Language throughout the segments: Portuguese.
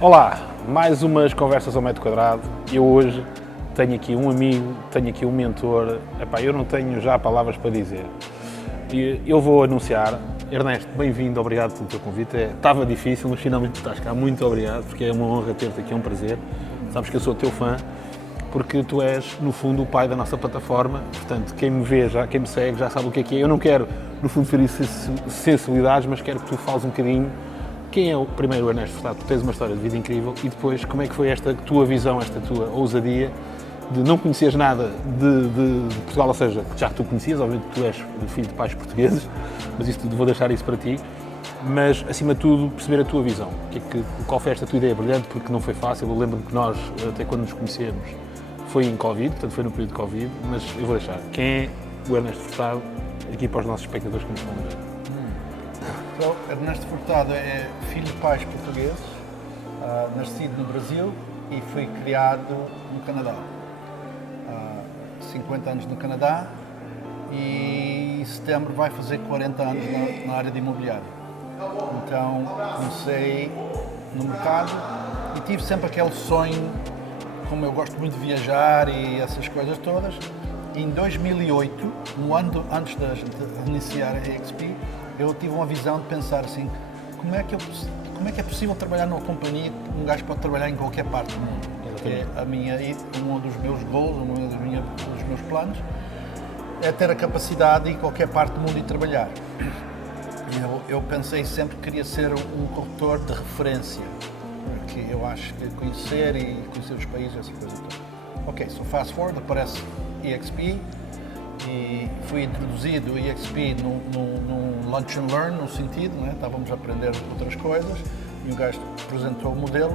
Olá, mais umas conversas ao metro quadrado. Eu hoje tenho aqui um amigo, tenho aqui um mentor. Epá, eu não tenho já palavras para dizer. Eu vou anunciar. Ernesto, bem-vindo, obrigado pelo teu convite. Estava difícil, mas finalmente estás cá. Muito obrigado, porque é uma honra ter-te aqui, é um prazer. Sabes que eu sou teu fã, porque tu és, no fundo, o pai da nossa plataforma. Portanto, quem me vê, quem me segue, já sabe o que é. Eu não quero, no fundo, ferir sensibilidades, mas quero que tu fales um bocadinho. Quem é o primeiro Ernesto Furtado? Tu tens uma história de vida incrível e depois como é que foi esta tua visão, esta tua ousadia de não conheceres nada de Portugal, ou seja, já tu conhecias, obviamente tu és filho de pais portugueses, mas isso vou deixar isso para ti, mas acima de tudo perceber a tua visão. Qual foi esta tua ideia brilhante, porque não foi fácil, eu lembro-me que nós, até quando nos conhecemos, foi em Covid, portanto foi no período de Covid, mas eu vou deixar. Quem é o Ernesto Furtado, aqui para os nossos espectadores que nos vão ver? Então, Ernesto Furtado é filho de pais portugueses, nascido no Brasil e fui criado no Canadá. 50 anos no Canadá e em setembro vai fazer 40 anos na área de imobiliário. Então comecei no mercado e tive sempre aquele sonho, como eu gosto muito de viajar e essas coisas todas. Em 2008, um ano antes de iniciar a EXP, eu tive uma visão de pensar assim, como é que é possível trabalhar numa companhia que um gajo pode trabalhar em qualquer parte do mundo? É um dos meus goals, dos meus planos, é ter a capacidade de ir em qualquer parte do mundo e trabalhar. Eu pensei sempre que queria ser um corretor de referência, porque eu acho que conhecer os países, essa coisa toda. Ok, so fast forward, aparece EXP, e fui introduzido o EXP num Lunch and Learn, no sentido, né? Estávamos a aprender outras coisas e o gajo apresentou o modelo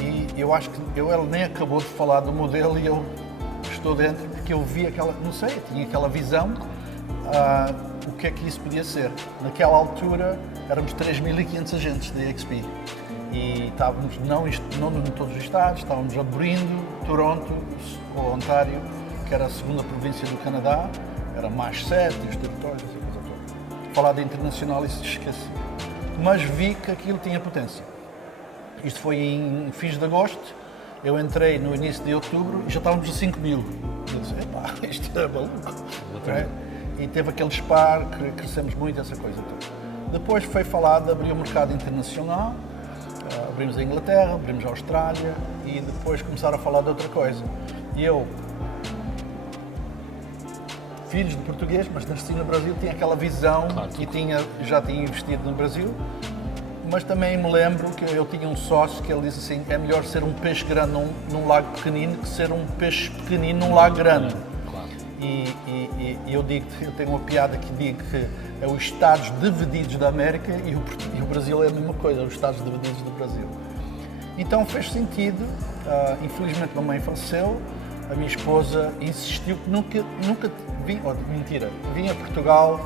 e eu acho que ele nem acabou de falar do modelo e eu estou dentro porque eu vi tinha aquela visão, o que é que isso podia ser. Naquela altura éramos 3.500 agentes da EXP e estávamos não em todos os estados, estávamos abrindo Toronto, ou Ontário, que era a segunda província do Canadá, era mais 7, os territórios, essa coisa toda. Falar de internacional, isso esqueci. Mas vi que aquilo tinha potência. Isto foi em fins de agosto, eu entrei no início de outubro e já estávamos a 5.000. Eu disse, epá, isto é maluco. É? E teve aquele disparo, crescemos muito, essa coisa toda. Depois foi falado de abrir o mercado internacional, abrimos a Inglaterra, abrimos a Austrália e depois começaram a falar de outra coisa. E eu, filhos de português, mas nasci no Brasil, tinha aquela visão, claro, e já tinha investido no Brasil, mas também me lembro que eu tinha um sócio que ele disse assim, é melhor ser um peixe grande num lago pequenino que ser um peixe pequenino num lago grande. Claro. E eu tenho uma piada que digo que é os Estados divididos da América e o Brasil é a mesma coisa, os Estados divididos do Brasil. Então fez sentido, infelizmente a mãe faleceu, a minha esposa insistiu que nunca vim a Portugal,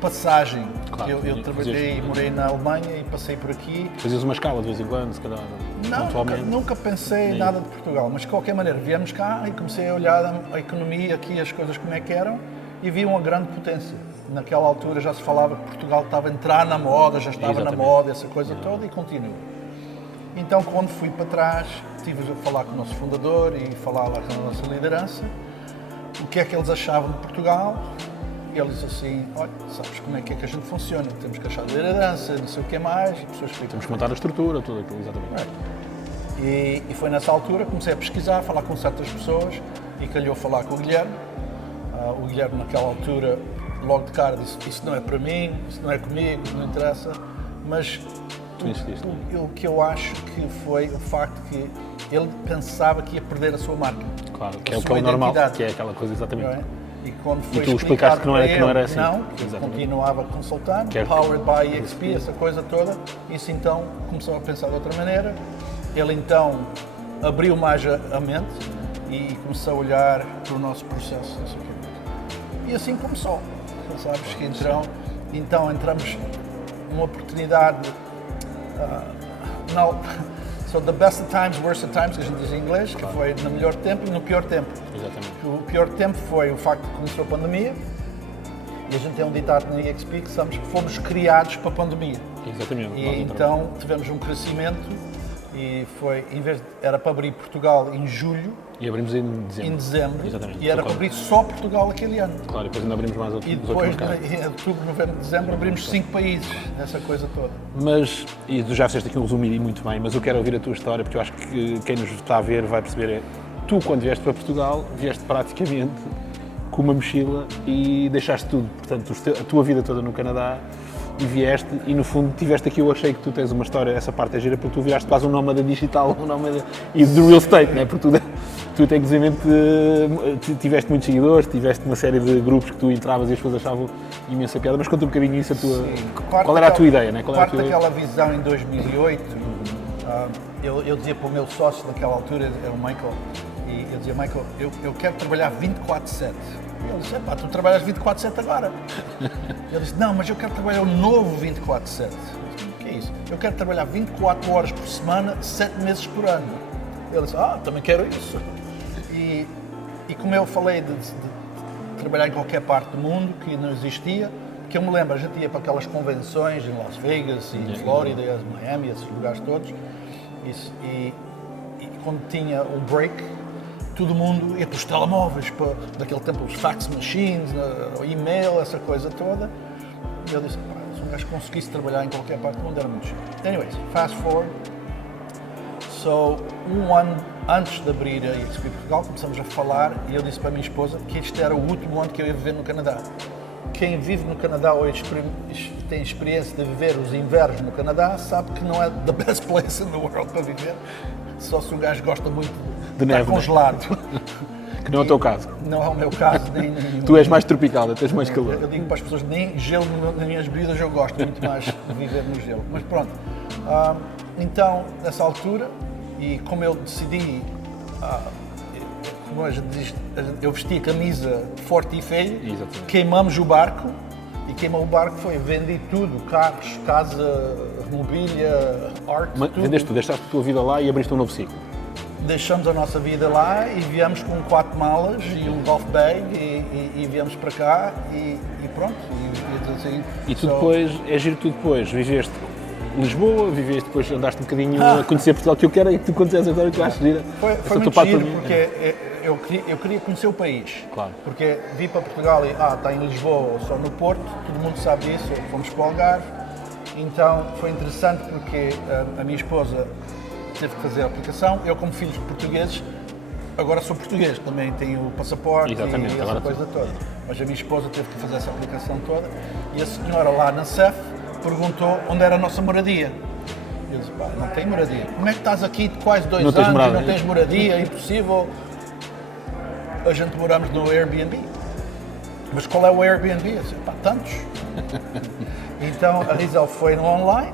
passagem. Claro, eu trabalhei e morei na Alemanha e passei por aqui. Fazias uma escala de vez em quando, se calhar? Nunca pensei em nada de Portugal, mas de qualquer maneira, viemos cá e comecei a olhar a economia aqui, as coisas como é que eram e vi uma grande potência. Naquela altura já se falava que Portugal estava a entrar na moda, já estava na moda, essa coisa toda e continua. Então, quando fui para trás, estive a falar com o nosso fundador e falar lá com a nossa liderança, o que é que eles achavam de Portugal. E ele disse assim, olha, sabes como é que a gente funciona, temos que achar liderança, não sei o que mais, as pessoas explicam. Temos que montar a estrutura, tudo aquilo, exatamente. E foi nessa altura que comecei a pesquisar, falar com certas pessoas e calhou falar com o Guilherme. O Guilherme, naquela altura, logo de cara disse, isso não é para mim, isso não é comigo, não interessa, mas o que eu acho que foi o facto que ele pensava que ia perder a sua marca. Claro, que é o que é o normal, que é aquela coisa exatamente. E quando foi tu explicaste que não era assim. Não, continuava a consultar, Powered by EXP, essa coisa toda. Isso então começou a pensar de outra maneira. Ele então abriu mais a mente e começou a olhar para o nosso processo. E assim começou. Sabes que então entramos numa oportunidade. So the best of times, worst of times, que a gente diz em inglês, que foi no melhor tempo e no pior tempo. Exatamente. O pior tempo foi o facto de que começou a pandemia e a gente tem um ditado na EXP que fomos criados para a pandemia. Exatamente. E então tivemos um crescimento e foi, em vez de, era para abrir Portugal em julho, E abrimos em dezembro. em dezembro, Exatamente. e era para abrir só Portugal aquele ano. Claro, e depois ainda abrimos mais E os outros depois, mercados. em outubro, novembro, dezembro, abrimos 5 países, essa coisa toda. Mas, e tu já fizeste aqui um resumo e muito bem, mas eu quero ouvir a tua história, porque eu acho que quem nos está a ver vai perceber, tu quando vieste para Portugal, vieste praticamente com uma mochila e deixaste tudo, portanto, a tua vida toda no Canadá, e vieste, e no fundo tiveste aqui, eu achei que tu tens uma história, essa parte é gira, porque tu viraste quase um nómada digital, um nómada e do real estate, não é? Porque tu tecnicamente tiveste muitos seguidores, tiveste uma série de grupos que tu entravas e as pessoas achavam imensa piada, mas conta um bocadinho isso, qual era a tua ideia, não é? Parte daquela visão em 2008, eu dizia para o meu sócio naquela altura, era o Michael, e eu dizia, Michael, eu quero trabalhar 24/7. E ele disse, pá, tu trabalhas 24/7 agora. Ele disse, não, mas eu quero trabalhar o novo 24/7. Eu disse, o que é isso? Eu quero trabalhar 24 horas por semana, 7 meses por ano. Ele disse, também quero isso. E como eu falei de trabalhar em qualquer parte do mundo, que não existia, que eu me lembro, a gente ia para aquelas convenções em Las Vegas, e Flórida, e Miami, esses lugares todos, e quando tinha um break, todo mundo ia para os telemóveis, naquele tempo os fax machines, o e-mail, essa coisa toda. E eu disse, se um gajo conseguisse trabalhar em qualquer parte do mundo era muito chique. Anyways, fast forward. So, um ano antes de abrir a XP Portugal, começamos a falar e eu disse para a minha esposa que este era o último ano que eu ia viver no Canadá. Quem vive no Canadá ou tem experiência de viver os invernos no Canadá sabe que não é the best place in the world para viver. Só se um gajo gosta muito de estar neve, congelado. Que não é o teu caso. Não é o meu caso, nem Tu és mais tropical, tens mais calor. eu digo para as pessoas, nem gelo nas minhas bebidas eu gosto muito mais de viver no gelo. Mas pronto, então, nessa altura, e como eu decidi, como a gente diz, eu vesti a camisa forte e feio, Exatamente. queimamos o barco, e queimar o barco foi vender tudo, carros, casa, mobília, arte, Mas tudo. vendeste tu, deixaste a tua vida lá e abriste um novo ciclo. Deixamos a nossa vida lá e viemos com 4 malas e um golf bag e viemos para cá e pronto. Assim, E tu depois, é giro tu depois, viveste Lisboa, viveste depois, andaste um bocadinho a conhecer Portugal, que eu quero é que tu contes essa história que eu acho gira. Foi muito giro porque eu queria conhecer o país. Claro. Porque vi para Portugal e está em Lisboa ou só no Porto, todo mundo sabe disso, fomos para o Algarve. Então foi interessante porque a minha esposa teve que fazer a aplicação. Eu, como filhos portugueses, agora sou português, também tenho o passaporte. Exatamente, e essa agora coisa toda. Mas a minha esposa teve que fazer essa aplicação toda e a senhora lá na CEF perguntou onde era a nossa moradia. Eu disse, pá, não tem moradia. Como é que estás aqui de quase 2 anos e não tens moradia? É impossível. A gente moramos no Airbnb. Mas qual é o Airbnb? Eu disse, pá, tantos. Então a Rizal foi no online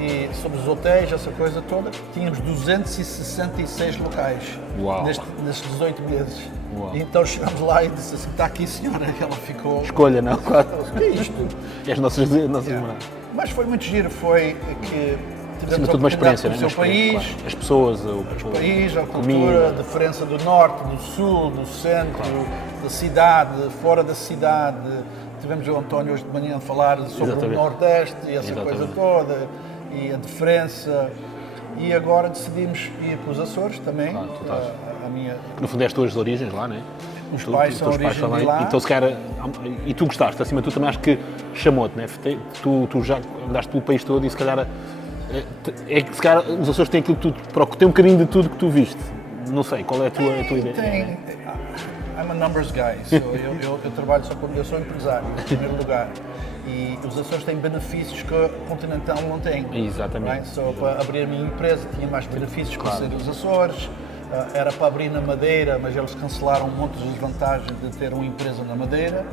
e sobre os hotéis, essa coisa toda, tínhamos 266 locais. Uau. Nestes 18 meses. Uau. E então chegámos lá e disse assim, está aqui senhora, e ela ficou... Escolha, não? Claro. O que é isto? É as nossas moradas. Mas foi muito giro, foi que tivemos Acima de a tudo uma oportunidade experiência, de não é? conhecer o país, Claro. As pessoas, o país, a comida. cultura, a diferença do norte, do sul, do centro, da cidade, fora da cidade. Tivemos o António hoje de manhã a falar sobre Exatamente. o Nordeste e essa Exatamente. coisa toda, e a diferença. E agora decidimos ir para os Açores também. Claro, tu estás. A minha... No fundo és tuas origens lá, não é? Os pais são teus origem de lá. Então se calhar, e tu gostaste, acima de tudo também acho que chamou-te, não é? Tu já andaste pelo país todo e se calhar, que se calhar os Açores têm aquilo que tu procuras, tem um bocadinho de tudo que tu viste. Não sei, qual é a tua ideia? I'm a numbers guy, so eu trabalho só quando eu sou empresário, em primeiro lugar. E os Açores têm benefícios que o Continental não tem. Exatamente. Right? So, para abrir a minha empresa tinha mais benefícios para Claro. ser os Açores. Era para abrir na Madeira, mas eles cancelaram um monte de desvantagens de ter uma empresa na Madeira.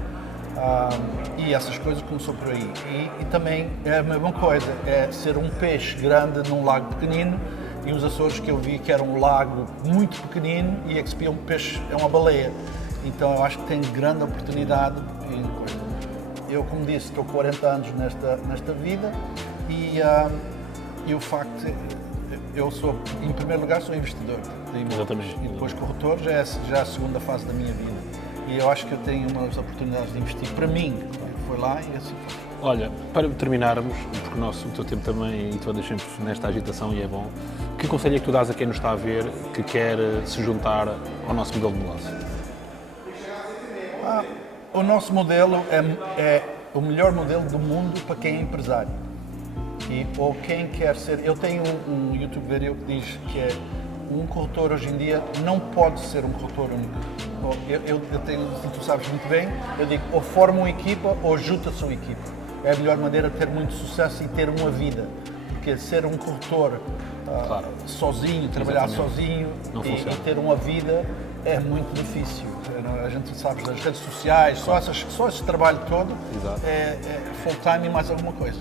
E essas coisas começou por aí. E também é a mesma coisa, é ser um peixe grande num lago pequenino. E os Açores que eu vi que era um lago muito pequenino e XP é um peixe, é uma baleia. Então eu acho que tem grande oportunidade. Eu, como disse, estou 40 anos nesta vida e o facto, eu sou, em primeiro lugar, sou investidor de imóveis. Exatamente. E depois corretor já é a segunda fase da minha vida. E eu acho que eu tenho umas oportunidades de investir para mim. Foi lá e assim foi. Olha, para terminarmos, porque o teu tempo também, e tu andas sempre nesta agitação e é bom, Que conselho é que tu dás a quem nos está a ver que quer se juntar ao nosso modelo de negócio? O nosso modelo é o melhor modelo do mundo para quem é empresário. Ou quem quer ser... Eu tenho um YouTube vídeo que diz que um corretor hoje em dia não pode ser um corretor único. Eu tenho, tu sabes muito bem, eu digo ou forma uma equipa ou junta-se uma equipa. É a melhor maneira de ter muito sucesso e ter uma vida. Porque ser um corretor Claro. sozinho, trabalhar Exatamente. sozinho Não e funciona. ter uma vida é muito difícil. A gente sabe das redes sociais, só esse trabalho todo Exato. é full time e mais alguma coisa.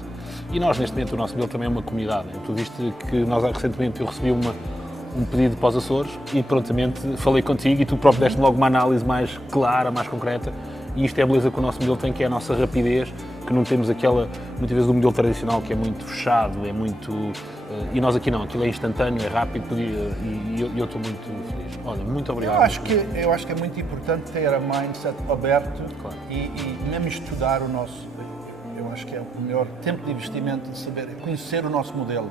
E nós, neste momento, o nosso modelo também é uma comunidade. Tu viste que nós, recentemente, eu recebi um pedido para os Açores e prontamente falei contigo e tu próprio deste logo uma análise mais clara, mais concreta. E isto é a beleza que o nosso modelo tem, que é a nossa rapidez, que não temos aquela, muitas vezes, do modelo tradicional que é muito fechado, é muito... e nós aqui não, aquilo é instantâneo, é rápido e eu estou muito feliz. Olha, muito obrigado. Eu acho que é muito importante ter a mindset aberto Claro. e mesmo estudar o nosso... Eu acho que é o melhor tempo de investimento de saber, conhecer o nosso modelo.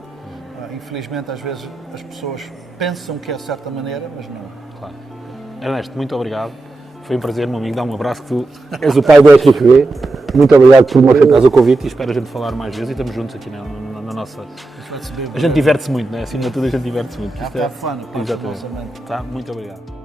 Infelizmente, às vezes, as pessoas pensam que é a certa maneira, mas não. Claro. Ernesto, muito obrigado. Foi um prazer, meu amigo, dá um abraço, que tu és o pai do SXV. Muito obrigado por me aceitares o convite e espero a gente falar mais vezes e estamos juntos aqui na nossa... A gente diverte-se muito, não é? Acima de tudo, a gente diverte-se muito. Have fun, Exatamente. nossa mente. Tá? Muito obrigado.